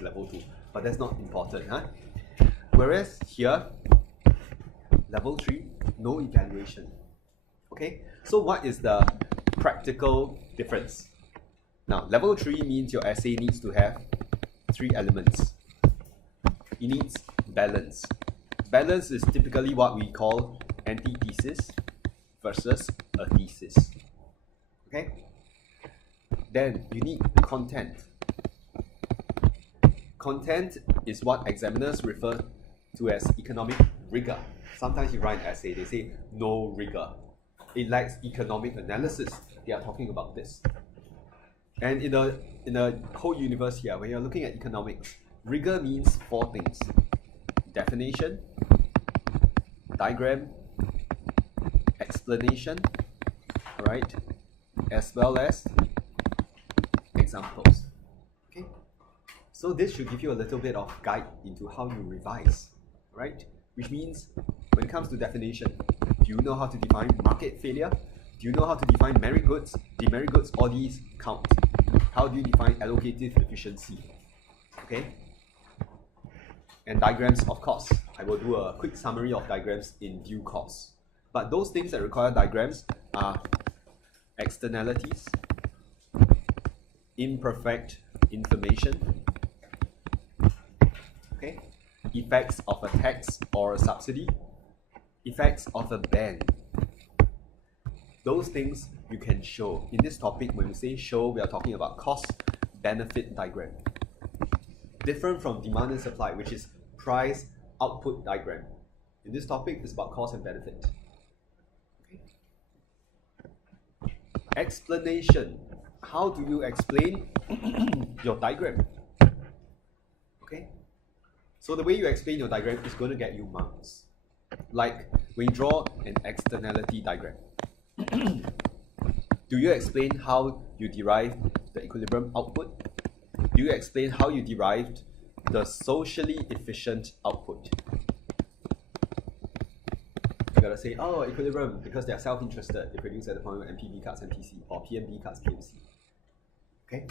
level 2, but that's not important. Whereas here, level 3, no evaluation. Okay, so what is the practical difference? Now, level 3 means your essay needs to have 3 elements. It needs balance. Balance is typically what we call antithesis versus a thesis. Okay? Then you need content. Content is what examiners refer to as economic rigor. Sometimes you write an essay, they say no rigor. It lacks economic analysis. They are talking about this. And in a whole universe here, when you're looking at economics, rigor means 4 things: definition, diagram, explanation, right, as well as examples. Okay, so this should give you a little bit of guide into how you revise, right? Which means when it comes to definition, do you know how to define market failure? Do you know how to define merit goods, demerit goods? All these count. How do you define allocative efficiency? Okay. And diagrams, of course. I will do a quick summary of diagrams in due course. But those things that require diagrams are externalities, imperfect information, okay, effects of a tax or a subsidy, effects of a ban. Those things you can show. In this topic, when we say show, we are talking about cost-benefit diagram. Different from demand and supply, which is price-output diagram. In this topic, it's about cost and benefit. Okay. Explanation. How do you explain your diagram? Okay. So the way you explain your diagram is going to get you marks. Like when you draw an externality diagram. Do you explain how you derived the equilibrium output? Do you explain how you derived the socially efficient output? You gotta say, oh, equilibrium, because they're self-interested. They produce at the point where MPB cuts MPC or PMB cuts PMC. Okay?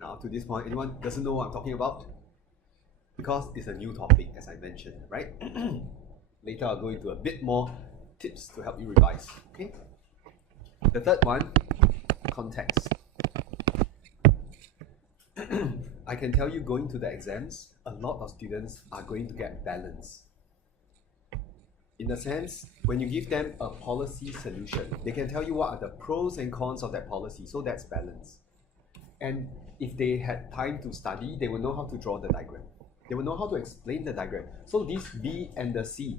Now, to this point, anyone doesn't know what I'm talking about? Because it's a new topic, as I mentioned, right? Later, I'll go into a bit more tips to help you revise. Okay? The third one, context. I can tell you, going to the exams, a lot of students are going to get balance. In a sense, when you give them a policy solution, they can tell you what are the pros and cons of that policy, so that's balance. And if they had time to study, they will know how to draw the diagram. They will know how to explain the diagram. So these B and the C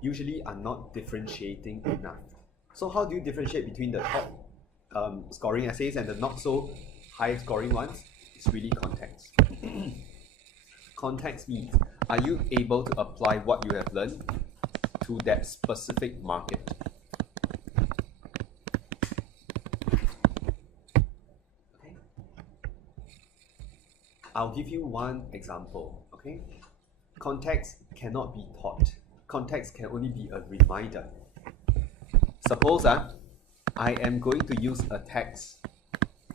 usually are not differentiating enough. So how do you differentiate between the top scoring essays and the not so high scoring ones? It's really context. Context means, are you able to apply what you have learned to that specific market? Okay. I'll give you one example. Okay. Context cannot be taught. Context can only be a reminder. Suppose I am going to use a tax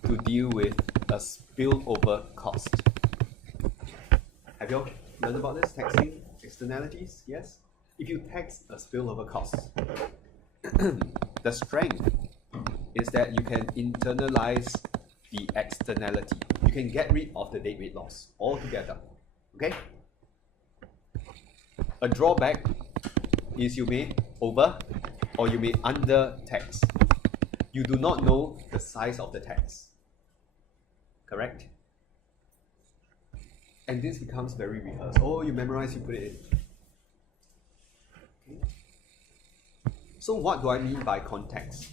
to deal with a spillover cost. Have you all learned about this? Taxing externalities? Yes? If you tax a spillover cost, the strength is that you can internalize the externality. You can get rid of the dead weight loss altogether. Okay? A drawback is you may over or you may under tax. You do not know the size of the tax. Correct? And this becomes very rehearsed. Oh, you memorize, you put it in. Okay. So what do I mean by context?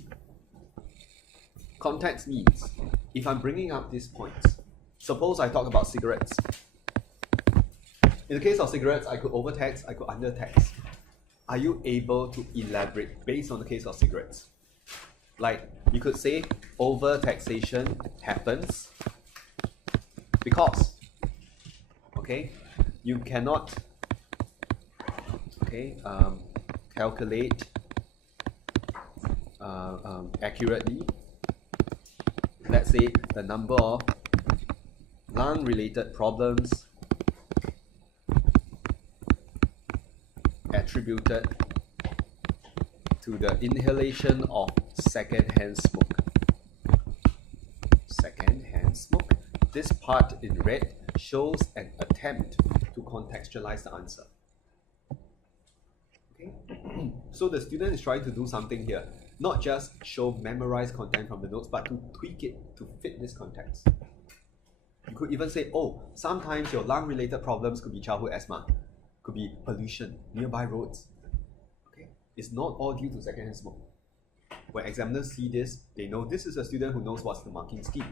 Context means, if I'm bringing up these points, suppose I talk about cigarettes. In the case of cigarettes, I could overtax, I could undertax. Are you able to elaborate based on the case of cigarettes? Like, you could say overtaxation happens because, okay, you cannot, okay, calculate accurately, let's say, the number of lung-related problems attributed to the inhalation of second-hand smoke. Second-hand smoke. This part in red shows an attempt to contextualize the answer. Okay? So the student is trying to do something here, not just show memorized content from the notes, but to tweak it to fit this context. You could even say, oh, sometimes your lung-related problems could be childhood asthma, could be pollution, nearby roads. Okay? It's not all due to secondhand smoke. When examiners see this, they know this is a student who knows what's the marking scheme.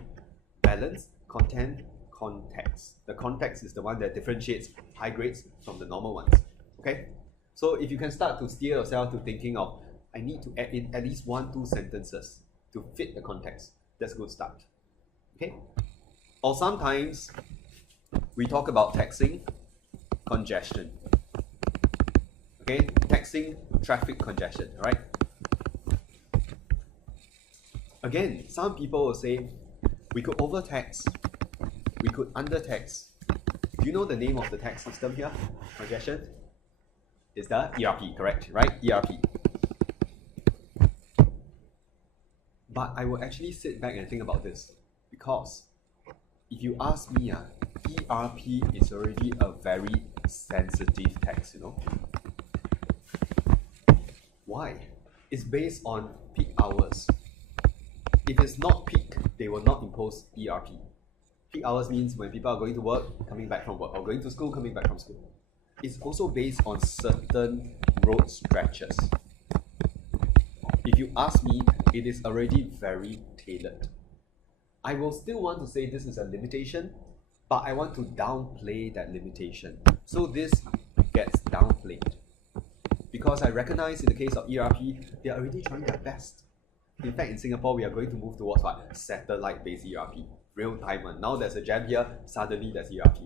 Balance, content, context. The context is the one that differentiates high grades from the normal ones. Okay? So if you can start to steer yourself to thinking of, I need to add in at least 1-2 sentences to fit the context, that's a good start. Okay? Or sometimes we talk about taxing congestion. Okay? Taxing traffic congestion, right? Again, some people will say, we could overtax, we could undertax. Do you know the name of the tax system here? Congestion? Is the ERP, correct? Right? ERP. But I will actually sit back and think about this, because if you ask me, ERP is already a very sensitive tax, you know. Why? It's based on peak hours. If it's not peak, they will not impose ERP. Peak hours means when people are going to work, coming back from work, or going to school, coming back from school. It's also based on certain road stretches. If you ask me, it is already very tailored. I will still want to say this is a limitation, but I want to downplay that limitation. So this gets downplayed. Because I recognize in the case of ERP, they are already trying their best. In fact, in Singapore, we are going to move towards what? Satellite-based ERP. Real time. Now there's a jam here, suddenly there's ERP.